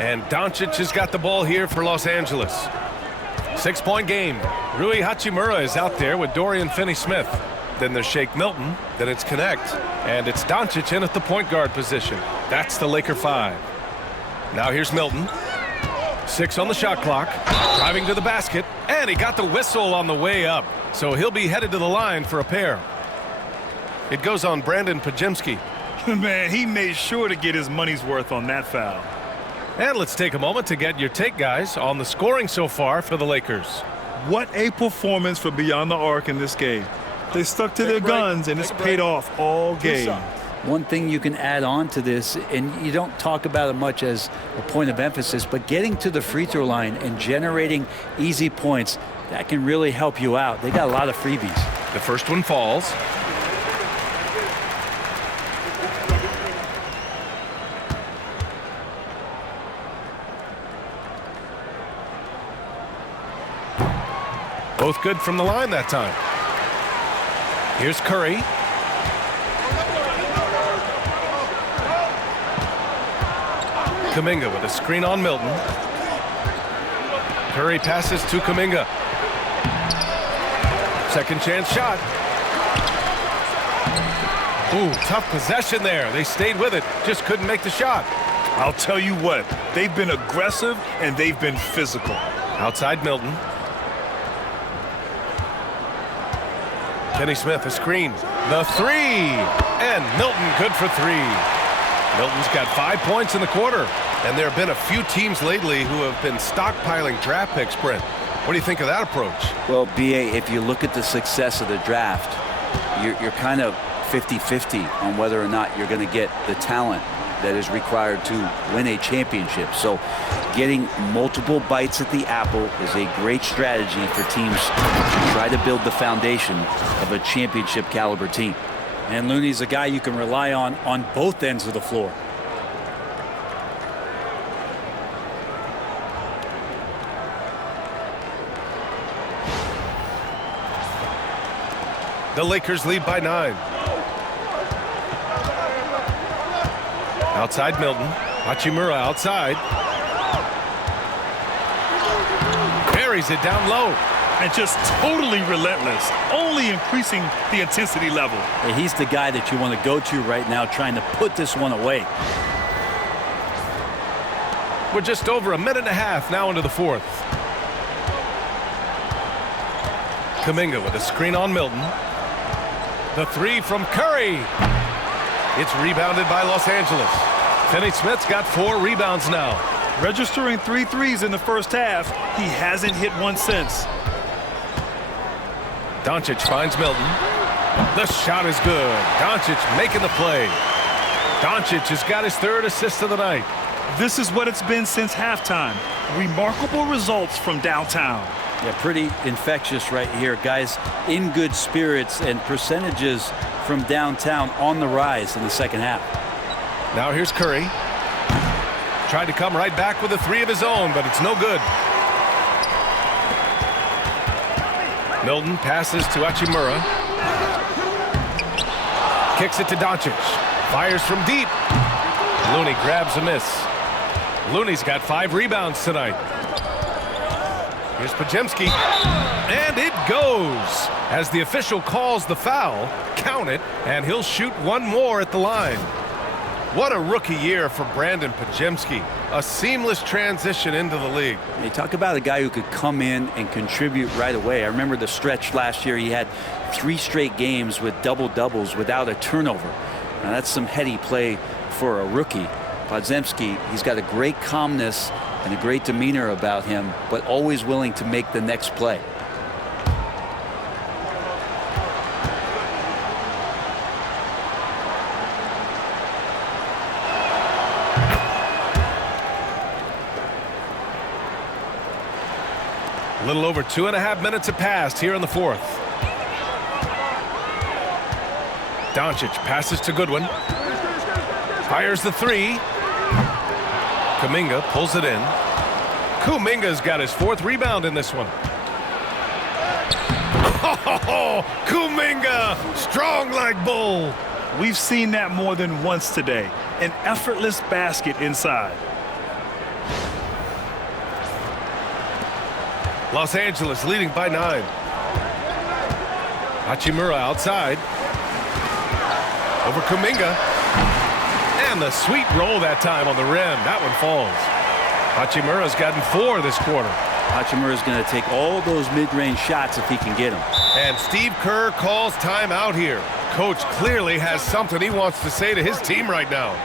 And Doncic has got the ball here for Los Angeles. 6-point game. Rui Hachimura is out there with Dorian Finney-Smith. Then there's Shake Milton. Then it's Connect. And it's Doncic in at the point guard position. That's the Laker 5. Now here's Milton. 6 on the shot clock. Driving to the basket. And he got the whistle on the way up. So he'll be headed to the line for a pair. It goes on Brandon Pajemski. Man, he made sure to get his money's worth on that foul. And let's take a moment to get your take, guys, on the scoring so far for the Lakers. What a performance for Beyond the Arc in this game. They stuck to their guns, and it's paid off all game. One thing you can add on to this, and you don't talk about it much as a point of emphasis, but getting to the free throw line and generating easy points, that can really help you out. They got a lot of freebies. The first one falls. Both good from the line that time. Here's Curry. Kuminga with a screen on Milton. Curry passes to Kuminga. Second chance shot. Ooh, tough possession there. They stayed with it, just couldn't make the shot. I'll tell you what, they've been aggressive and they've been physical. Outside Milton. Finney-Smith, a screen. The 3. And Milton good for 3. Milton's got 5 points in the quarter. And there have been a few teams lately who have been stockpiling draft picks, Brent. What do you think of that approach? Well, B.A., if you look at the success of the draft, you're kind of 50-50 on whether or not you're going to get the talent that is required to win a championship. So getting multiple bites at the apple is a great strategy for teams to try to build the foundation of a championship caliber team. And Looney's a guy you can rely on both ends of the floor. The Lakers lead by 9. Outside Milton. Hachimura outside. Buries it down low. And just totally relentless, only increasing the intensity level. And he's the guy that you want to go to right now, trying to put this one away. We're just over a minute and a half now into the 4th. Kuminga with a screen on Milton. The 3 from Curry. It's rebounded by Los Angeles. Finney-Smith's got 4 rebounds now. Registering 3 threes in the first half. He hasn't hit one since. Doncic finds Milton. The shot is good. Doncic making the play. Doncic has got his 3rd assist of the night. This is what it's been since halftime. Remarkable results from downtown. Yeah, pretty infectious right here. Guys in good spirits, and percentages from downtown on the rise in the second half. Now here's Curry. Tried to come right back with a 3 of his own, but it's no good. Milton passes to Hachimura. Kicks it to Doncic. Fires from deep. Looney grabs a miss. Looney's got 5 rebounds tonight. Here's Pajemski. And it goes. As the official calls the foul, count it, and he'll shoot 1 more at the line. What a rookie year for Brandon Pajemski. A seamless transition into the league. You talk about a guy who could come in and contribute right away. I remember the stretch last year. He had 3 straight games with double-doubles without a turnover. Now that's some heady play for a rookie. Pajemski, he's got a great calmness and a great demeanor about him, but always willing to make the next play. A little over 2.5 minutes have passed here in the 4th. Doncic passes to Goodwin. Fires the 3. Kuminga pulls it in. Kuminga's got his 4th rebound in this one. Oh, Kuminga, strong like bull. We've seen that more than once today. An effortless basket inside. Los Angeles leading by 9. Hachimura outside. Over Kuminga. And the sweet roll that time on the rim. That one falls. Hachimura's gotten 4 this quarter. Hachimura's going to take all those mid-range shots if he can get them. And Steve Kerr calls timeout here. Coach clearly has something he wants to say to his team right now.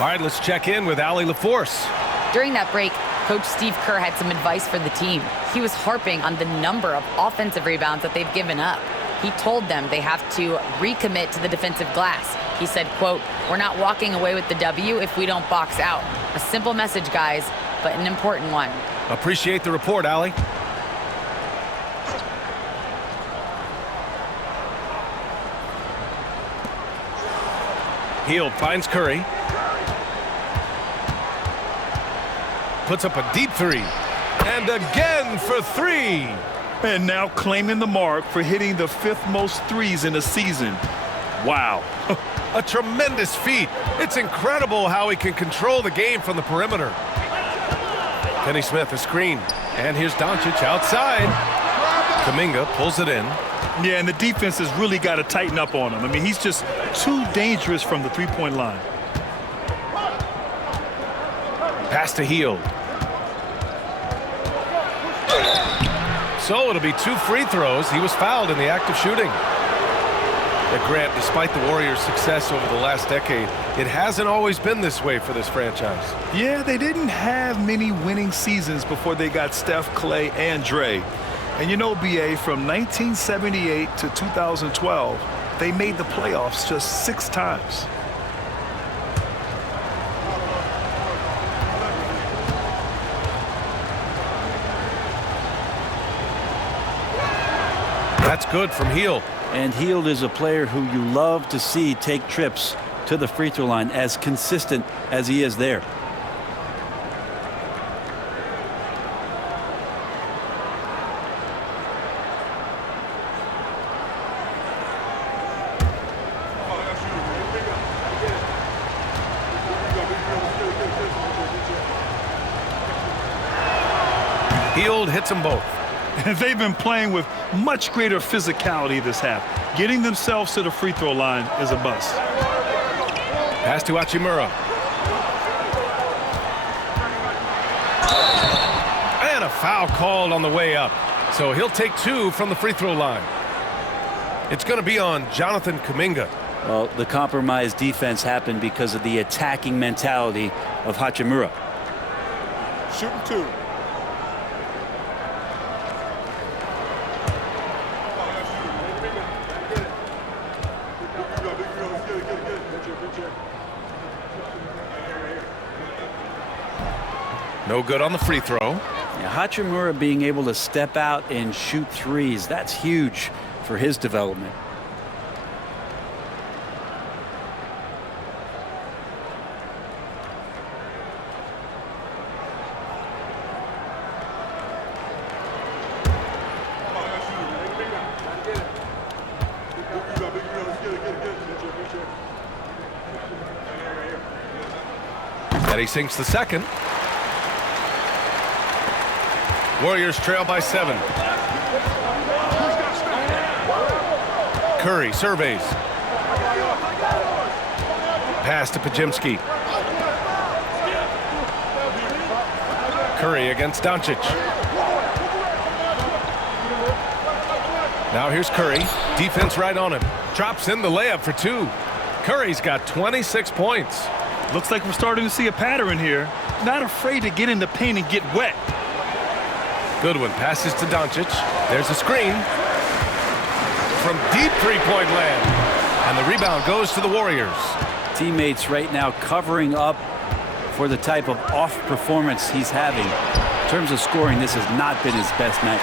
All right, let's check in with Allie LaForce. During that break, Coach Steve Kerr had some advice for the team. He was harping on the number of offensive rebounds that they've given up. He told them they have to recommit to the defensive glass. He said, quote, "We're not walking away with the W if we don't box out." A simple message, guys, but an important one. Appreciate the report, Allie. Hield finds Curry. Puts up a deep 3. And again for 3. And now claiming the mark for hitting the 5th most threes in a season. Wow. A tremendous feat. It's incredible how he can control the game from the perimeter. Finney Smith, a screen. And here's Doncic outside. Kuminga pulls it in. Yeah, and the defense has really got to tighten up on him. I mean, he's just too dangerous from the three-point line. Pass to Hield. So it'll be 2 free throws. He was fouled in the act of shooting. But Grant, despite the Warriors' success over the last decade, it hasn't always been this way for this franchise. Yeah, they didn't have many winning seasons before they got Steph, Clay, and Dre. And you know, BA, from 1978 to 2012, they made the playoffs just 6 times. That's good from Hield. And Hield is a player who you love to see take trips to the free throw line, as consistent as he is there. Hield hits them both. They've been playing with much greater physicality this half. Getting themselves to the free throw line is a bust. Pass to Hachimura. And a foul called on the way up. So he'll take 2 from the free throw line. It's going to be on Jonathan Kuminga. Well, the compromised defense happened because of the attacking mentality of Hachimura. Shooting 2. No good on the free throw. Yeah, Hachimura being able to step out and shoot threes, that's huge for his development. And he sinks the second. Warriors trail by 7. Curry surveys. Pass to Pajemski. Curry against Doncic. Now here's Curry. Defense right on him. Drops in the layup for 2. Curry's got 26 points. Looks like we're starting to see a pattern here. Not afraid to get in the paint and get wet. Goodwin passes to Doncic. There's a screen from deep three-point land. And the rebound goes to the Warriors. Teammates right now covering up for the type of off performance he's having. In terms of scoring, this has not been his best night.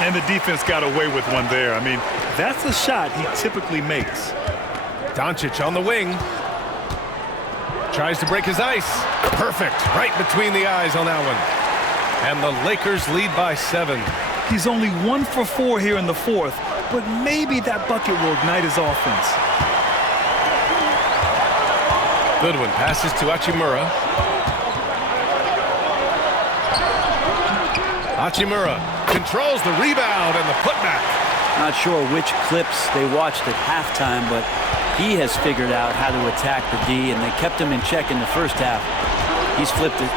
And the defense got away with one there. I mean, that's a shot he typically makes. Doncic on the wing. Tries to break his ice. Perfect. Right between the eyes on that one. And the Lakers lead by 7. He's only 1 for 4 here in the fourth, but maybe that bucket will ignite his offense. Goodwin passes to Hachimura. Hachimura controls the rebound and the putback. Not sure which clips they watched at halftime, but he has figured out how to attack the D, and they kept him in check in the first half. He's flipped it.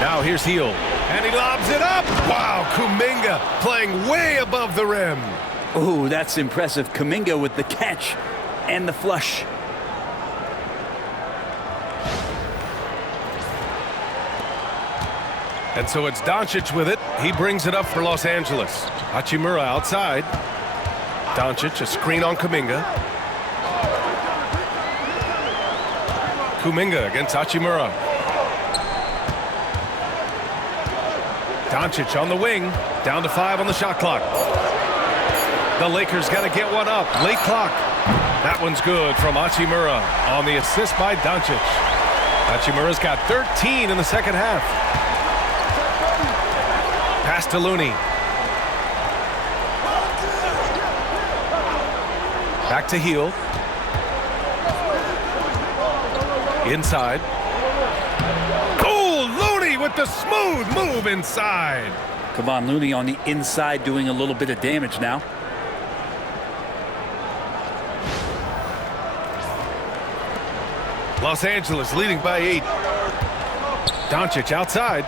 Now here's Heel, and he lobs it up. Wow, Kuminga playing way above the rim. Oh, that's impressive. Kuminga with the catch and the flush. And so it's Doncic with it. He brings it up for Los Angeles. Hachimura outside. Doncic, a screen on Kuminga. Kuminga against Hachimura. Doncic on the wing. Down to 5 on the shot clock. The Lakers got to get one up. Late clock. That one's good from Hachimura on the assist by Doncic. Hachimura's got 13 in the second half. Pass to Looney. Back to Heel. Inside. Oh, Looney with the smooth move inside. Come on, Looney on the inside doing a little bit of damage now. Los Angeles leading by 8. Doncic outside.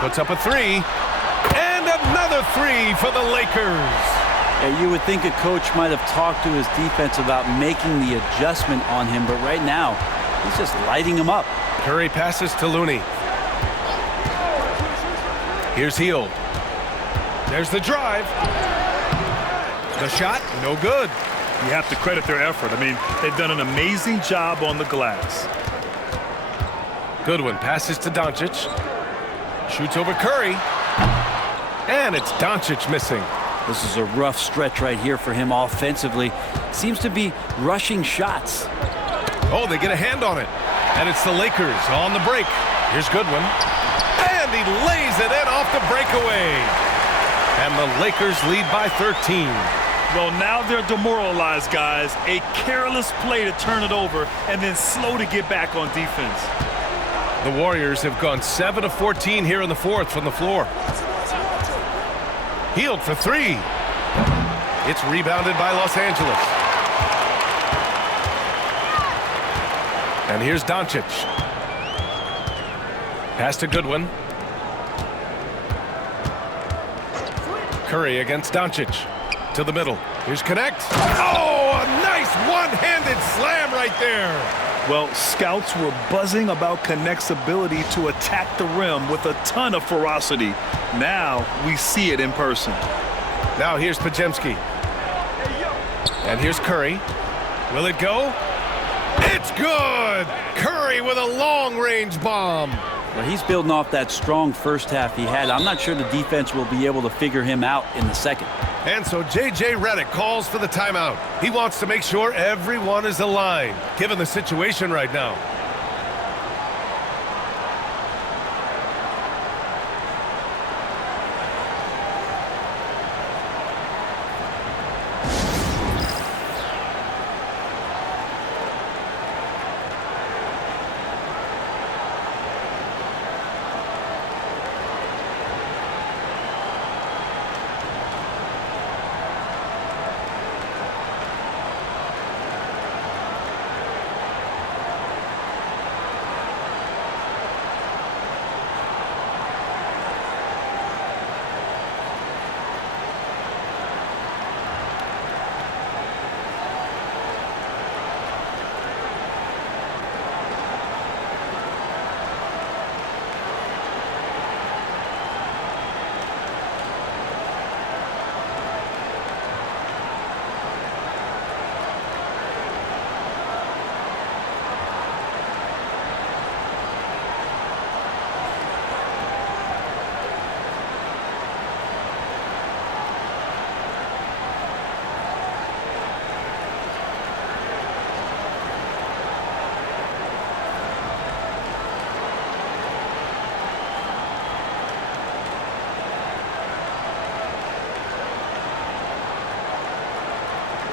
Puts up a 3. And another 3 for the Lakers. Yeah, you would think a coach might have talked to his defense about making the adjustment on him, but right now, he's just lighting him up. Curry passes to Looney. Here's Heel. There's the drive. The shot, no good. You have to credit their effort. I mean, they've done an amazing job on the glass. Goodwin passes to Doncic. Shoots over Curry. And it's Doncic missing. This is a rough stretch right here for him offensively. Seems to be rushing shots. Oh, they get a hand on it. And it's the Lakers on the break. Here's Goodwin. And he lays it in off the breakaway. And the Lakers lead by 13. Well, now they're demoralized, guys. A careless play to turn it over and then slow to get back on defense. The Warriors have gone 7 of 14 here in the fourth from the floor. Healed for 3. It's rebounded by Los Angeles. And here's Doncic. Pass to Goodwin. Curry against Doncic. To the middle. Here's Connect. Oh, a nice one-handed slam right there. Well, scouts were buzzing about Connect's ability to attack the rim with a ton of ferocity. Now we see it in person. Now here's Pajemski. And here's Curry. Will it go? It's good! Curry with a long-range bomb. Well, he's building off that strong first half he had. I'm not sure the defense will be able to figure him out in the second. And so J.J. Redick calls for the timeout. He wants to make sure everyone is aligned, given the situation right now.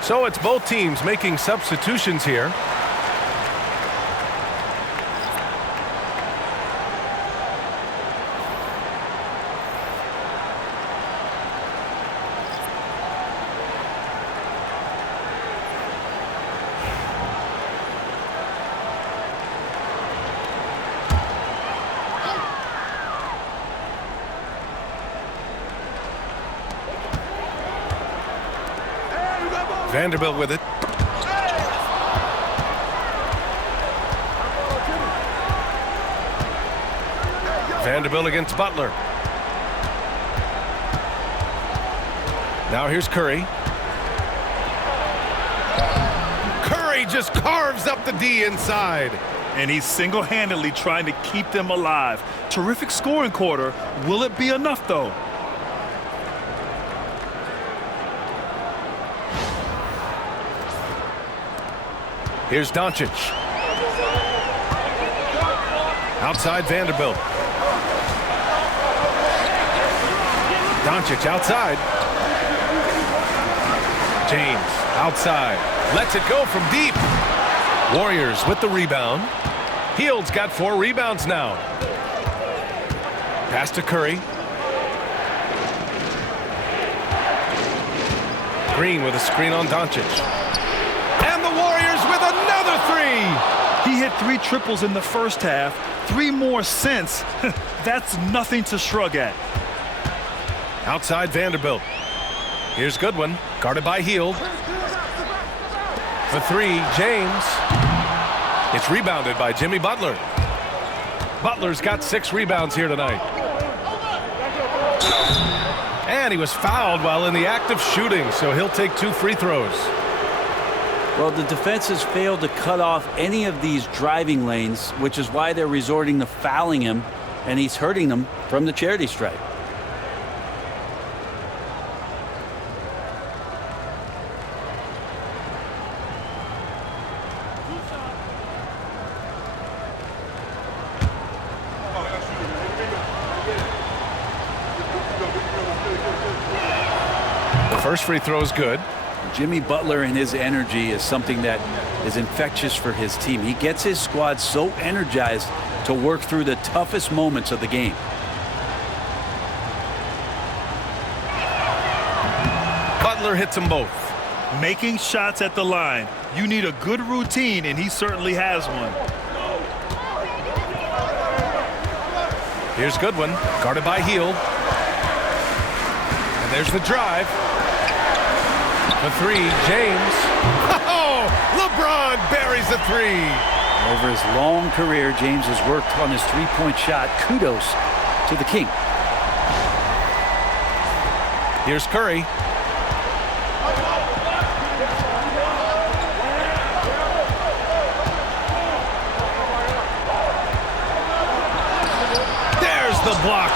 So it's both teams making substitutions here. Vanderbilt with it. Vanderbilt against Butler. Now here's Curry. Curry just carves up the D inside. And he's single-handedly trying to keep them alive. Terrific scoring quarter. Will it be enough, though? Here's Doncic. Outside Vanderbilt. Doncic outside. James outside. Lets it go from deep. Warriors with the rebound. Hield's got 4 rebounds now. Pass to Curry. Green with a screen on Doncic. And the Warriors with another 3. He hit 3 triples in the first half, 3 more since. That's nothing to shrug at. Outside Vanderbilt. Here's Goodwin, guarded by Hield. For 3, James. It's rebounded by Jimmy Butler. Butler's got 6 rebounds here tonight. And he was fouled while in the act of shooting, so he'll take 2 free throws. Well, the defense has failed to cut off any of these driving lanes, which is why they're resorting to fouling him, and he's hurting them from the charity stripe. The first free throw is good. Jimmy Butler and his energy is something that is infectious for his team. He gets his squad so energized to work through the toughest moments of the game. Butler hits them both. Making shots at the line. You need a good routine, and he certainly has one. Here's Goodwin, guarded by Hield. And there's the drive. The 3, James. Oh, LeBron buries a 3. Over his long career, James has worked on his three-point shot. Kudos to the King. Here's Curry. There's the block.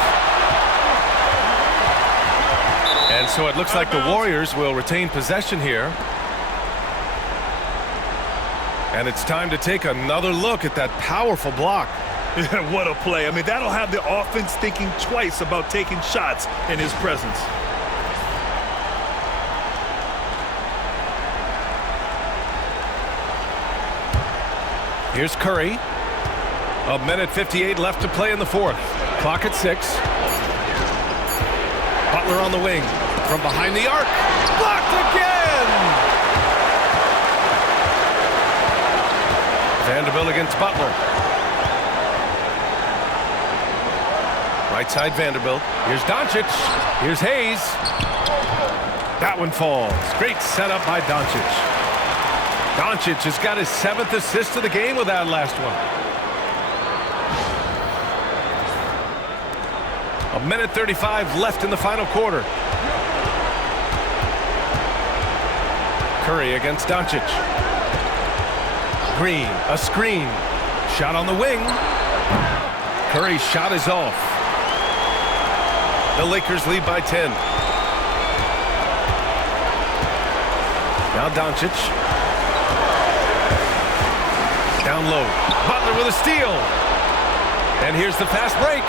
And so it looks like the Warriors will retain possession here. And it's time to take another look at that powerful block. What a play. I mean, that'll have the offense thinking twice about taking shots in his presence. Here's Curry. 1:58 left to play in the 4th. Clock at 6. Butler on the wing. From behind the arc. Blocked again! Vanderbilt against Butler. Right side Vanderbilt. Here's Doncic. Here's Hayes. That one falls. Great setup by Doncic. Doncic has got his 7th assist of the game with that last one. 1:35 left in the final quarter. Curry against Doncic. Green, a screen. Shot on the wing. Curry's shot is off. The Lakers lead by 10. Now Doncic. Down low. Butler with a steal. And here's the fast break.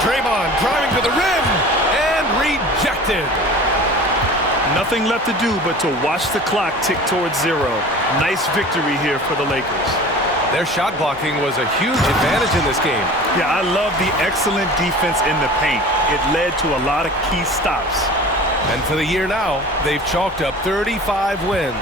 Draymond driving to the rim and rejected. Nothing left to do but to watch the clock tick towards 0. Nice victory here for the Lakers. Their shot blocking was a huge advantage in this game. Yeah, I love the excellent defense in the paint. It led to a lot of key stops. And for the year now, they've chalked up 35 wins.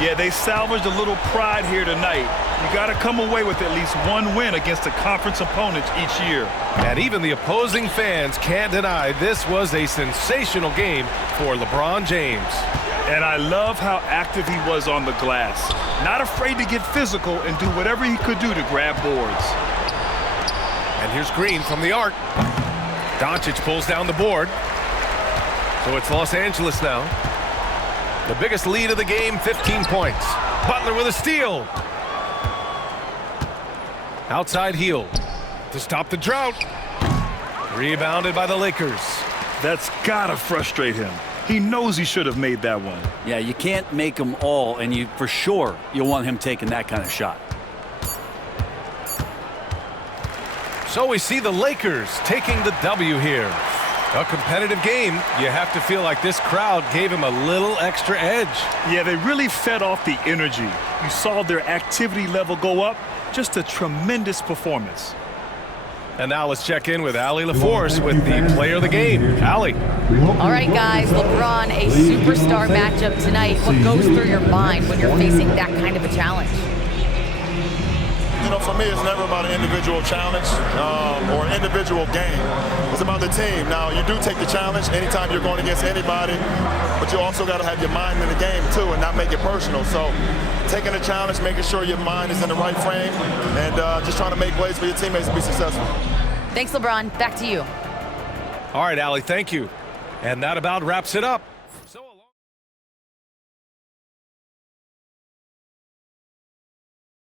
Yeah, they salvaged a little pride here tonight. You got to come away with at least one win against the conference opponents each year. And even the opposing fans can't deny this was a sensational game for LeBron James. And I love how active he was on the glass. Not afraid to get physical and do whatever he could do to grab boards. And here's Green from the arc. Doncic pulls down the board. So it's Los Angeles now. The biggest lead of the game, 15 points. Butler with a steal. Outside heel to stop the drought. Rebounded by the Lakers. That's gotta frustrate him. He knows he should have made that one. Yeah, you can't make them all, and for sure you'll want him taking that kind of shot. So we see the Lakers taking the W here. A competitive game. You have to feel like this crowd gave him a little extra edge. Yeah, they really fed off the energy. You saw their activity level go up. Just a tremendous performance. And now let's check in with Allie LaForce with the player of the game. Allie. All right, guys, LeBron, a superstar matchup tonight. What goes through your mind when you're facing that kind of a challenge? You know, for me, it's never about an individual challenge or an individual game. It's about the team. Now, you do take the challenge anytime you're going against anybody, but you also got to have your mind in the game, too, and not make it personal. So taking the challenge, making sure your mind is in the right frame, and just trying to make plays for your teammates to be successful. Thanks, LeBron. Back to you. All right, Allie, thank you. And that about wraps it up.